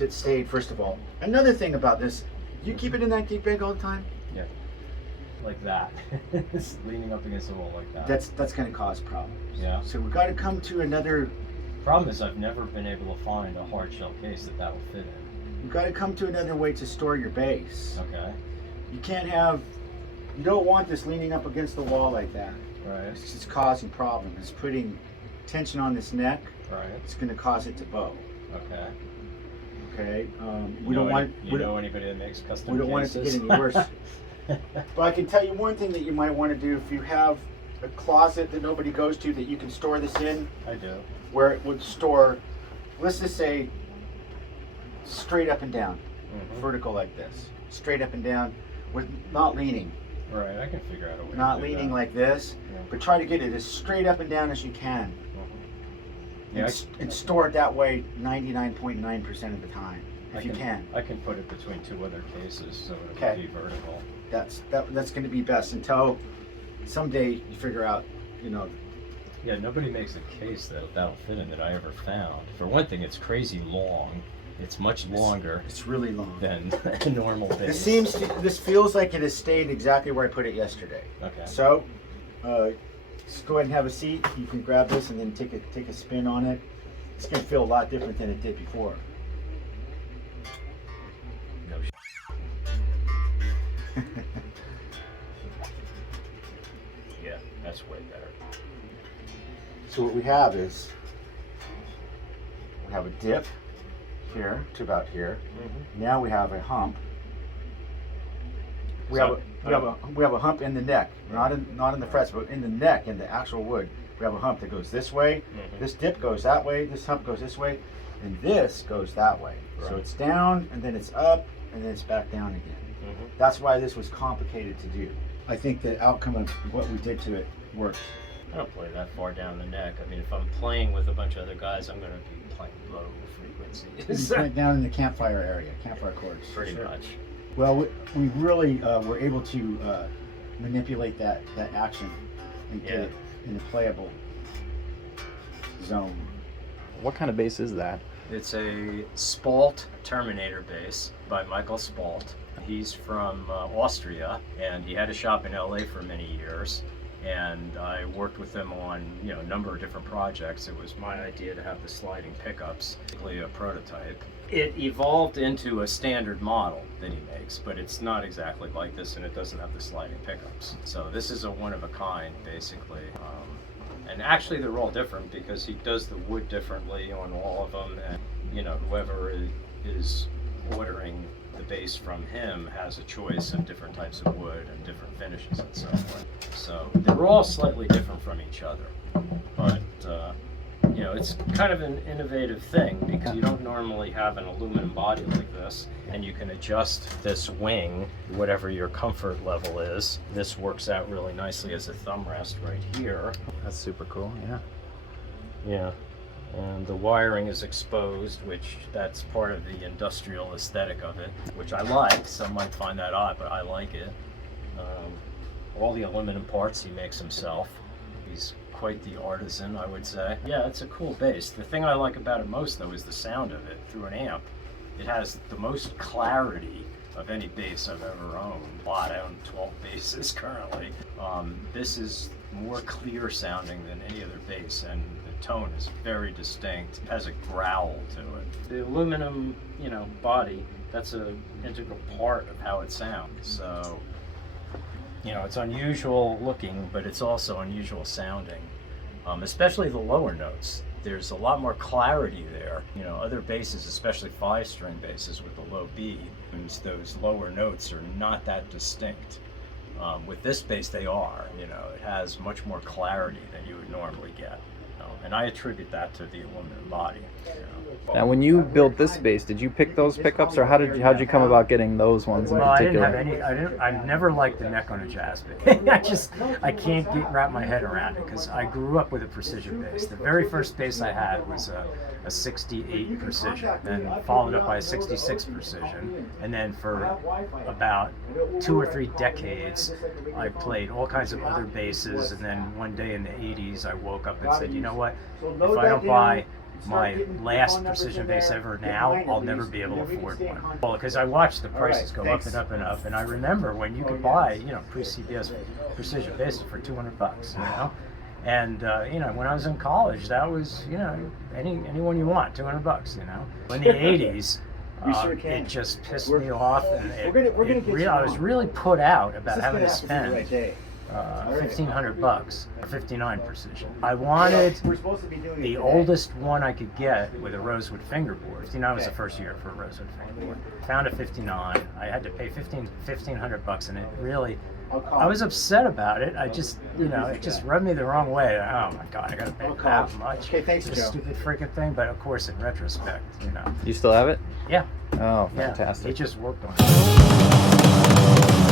kept it stayed, first of all. Another thing about this, you keep it in that deep bank all the time? Yeah. Like that. It's leaning up against the wall like that. That's going to cause problems. Yeah. So we've got to come to another... Problem is I've never been able to find a hard shell case that will fit in. You've got to come to another way to store your bass. Okay. You can't have... You don't want this leaning up against the wall like that. Right. It's just causing problems. It's putting tension on this neck. Right. It's going to cause it to bow. Okay. Okay. We don't want. You know anybody that makes custom? We don't want it to get any worse. But I can tell you one thing that you might want to do if you have a closet that nobody goes to that you can store this in. I do. Where it would store, let's just say, straight up and down, vertical like this, straight up and down, with not leaning. Right. I can figure out a way. Not leaning like this, but try to get it as straight up and down as you can. Yeah, and store it that way 99.9% of the time, if you can. I can put it between two other cases so it Okay. will be vertical. That's going to be best until someday you figure out, you know. Yeah, nobody makes a case that'll fit in that I ever found. For one thing, it's crazy long. It's much longer. It's really long than a normal bass. This feels like it has stayed exactly where I put it yesterday. Okay. So, just go ahead and have a seat. You can grab this and then take a spin on it. It's going to feel a lot different than it did before. No Yeah, that's way better. So what we have is, we have a dip here to about here. Now we have a hump. We have a hump in the neck, not in the frets, but in the neck, in the actual wood. We have a hump that goes this way. This dip goes that way. This hump goes this way, and this goes that way. Right. So it's down, and then it's up, and then it's back down again. That's why this was complicated to do. I think the outcome of what we did to it worked. I don't play that far down the neck. I mean, if I'm playing with a bunch of other guys, I'm going to be playing low frequencies. Right down in the campfire area, campfire chords. Pretty much. Well, we really were able to manipulate that action and get it in a playable zone. What kind of bass is that? It's a Spalt Terminator bass by Michael Spalt. He's from Austria, and he had a shop in LA for many years. And I worked with him on a number of different projects. It was my idea to have the sliding pickups, basically a prototype. It evolved into a standard model that he makes, but it's not exactly like this, and it doesn't have the sliding pickups. So this is a one-of-a-kind, basically. And actually they're all different because he does the wood differently on all of them, and whoever is ordering the bass from him has a choice of different types of wood and different finishes and so forth. So they're all slightly different from each other, but it's kind of an innovative thing because you don't normally have an aluminum body like this, and you can adjust this wing whatever your comfort level is. This works out really nicely as a thumb rest right here. That's super cool. Yeah. And the wiring is exposed, which that's part of the industrial aesthetic of it, which I like. Some might find that odd, but I like it. All the aluminum parts he makes himself. He's quite the artisan, I would say. Yeah, it's a cool bass. The thing I like about it most, though, is the sound of it through an amp. It has the most clarity of any bass I've ever owned. I own 12 basses currently. This is more clear sounding than any other bass, and the tone is very distinct. It has a growl to it. The aluminum, body, that's an integral part of how it sounds. So, it's unusual looking, but it's also unusual sounding, especially the lower notes. There's a lot more clarity there. Other basses, especially 5-string basses with a low B, those lower notes are not that distinct. With this bass, they are. It has much more clarity than you would normally get. And I attribute that to the aluminum body. Now, when you built this bass, did you pick those pickups, or how'd you come about getting those ones in particular? I didn't have any. I never liked the neck on a jazz bass. I can't wrap my head around it because I grew up with a precision bass. The very first bass I had was a 68 precision, then followed up by a 66 precision, and then for about 2 or 3 decades, I played all kinds of other basses. And then one day in the 80s, I woke up and said, you know what? If I don't buy my last precision bass ever now, I'll never be able to afford one. Well, because I watched the prices go up and up and up, and I remember when you could buy, you know, pre-CBS precision basses for $200, you know. And you know, when I was in college, that was, you know, anyone you want, $200, you know. In the '80s, it just pissed me off, and I was really put out about having to spend $1,500 for 59 precision. I wanted the oldest one I could get with a rosewood fingerboard. You know, it was the first year for a rosewood fingerboard. Found a 59. I had to pay $1,500, and it really, I was upset about it. I just, you know, it just rubbed me the wrong way. Oh my God, I gotta pay that much. Okay, thanks, This Joe. stupid freaking thing. But of course, in retrospect, you know. You still have it? Yeah. Oh, Yeah. fantastic. He just worked on it.